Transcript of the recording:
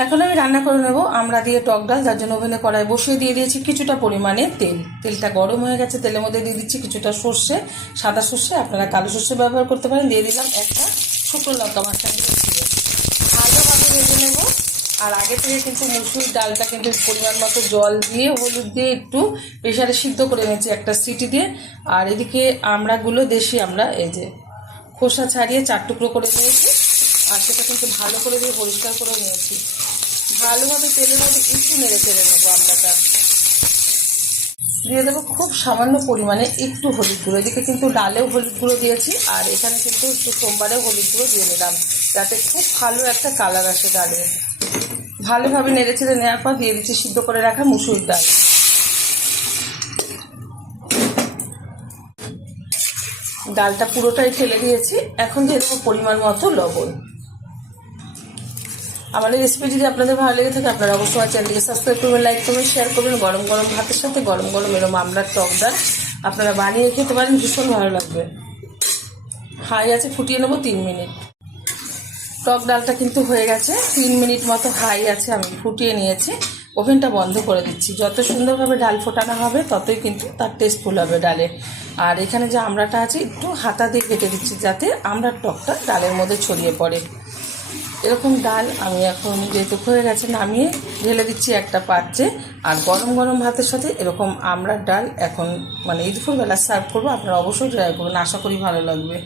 এখন আমি রান্না করে নেব আমরা দিয়ে টক ডাল, যার জন্য ওভেনে কড়াই বসিয়ে দিয়ে দিয়েছি কিছুটা পরিমাণে তেল। তেলটা গরম হয়ে গেছে, তেলের মধ্যে দিয়ে দিচ্ছি কিছুটা সর্ষে, সাদা সর্ষে, আপনারা কালো সর্ষে ব্যবহার করতে পারেন। দিয়ে দিলাম একটা শুকনো লঙ্কা মাঝখান দিয়ে ছিঁড়ে, ভালোভাবে ভেজে নেব। আর আগে থেকে কিন্তু মুসুর ডালটা কিন্তু পরিমাণ মতো জল দিয়ে হলুদ দিয়ে একটু প্রেশারে সিদ্ধ করে নিয়েছি একটা সিটি দিয়ে। আর এদিকে আমড়াগুলো দেশি আমরা এই যে খোসা ছাড়িয়ে 4 টুকরো করে নিয়েছি, আর সেটা কিন্তু ভালো করে দিয়ে পরিষ্কার করে নিয়েছি। ভালোভাবে তেলের মধ্যে একটু নেড়ে চেড়ে নেবো আমড়াটা। দিয়ে দেবো খুব সামান্য পরিমাণে একটু হলুদ গুঁড়ো। এদিকে কিন্তু ডালেও হলুদ গুঁড়ো দিয়েছি, আর এখানে কিন্তু একটু সোমবারেও হলুদ গুঁড়ো দিয়ে নিলাম, যাতে খুব ভালো একটা কালার আসে ডালের। ভালোভাবে নেড়ে চেড়ে নেওয়ার পর দিয়ে দিচ্ছি সিদ্ধ করে রাখা মুসুর ডাল। ডালটা পুরোটাই ফেলে দিয়েছি। এখন দিয়ে দেবো পরিমাণ মতো লবণ। আমার এই রেসিপি যদি আপনাদের ভালো লেগে থাকে, আপনারা অবশ্যই আমার চ্যানেলকে সাবস্ক্রাইব করবেন, লাইক করবেন, শেয়ার করবেন। গরম গরম ভাতের সাথে গরম গরম এরকম আমড়ার টক ডাল আপনারা বানিয়ে খেতে পারেন, ভীষণ ভালো লাগবে। হাই আছে ফুটিয়ে নেবো 3 মিনিট। টক ডালটা কিন্তু হয়ে গেছে, 3 মিনিট মতো হাই আছে আমি ফুটিয়ে নিয়েছি। ওভেনটা বন্ধ করে দিচ্ছি। যত সুন্দরভাবে ডাল ফোটানো হবে ততই কিন্তু তার টেস্টফুল হবে ডালে। আর এখানে যে আমড়াটা আছে একটু হাতা দিয়ে কেটে দিচ্ছি, যাতে আমড়ার টকটা ডালের মধ্যে ছড়িয়ে পড়ে। এরকম ডাল আমি এখন যেহেতু হয়ে গেছে নামিয়ে ঢেলে দিচ্ছি একটা পাত্রে। আর গরম গরম ভাতের সাথে এরকম আমড়ার ডাল এখন মানে দুপুরবেলা সার্ভ করবো। আপনারা অবশ্যই ট্রাই করবেন, আশা করি ভালো লাগবে।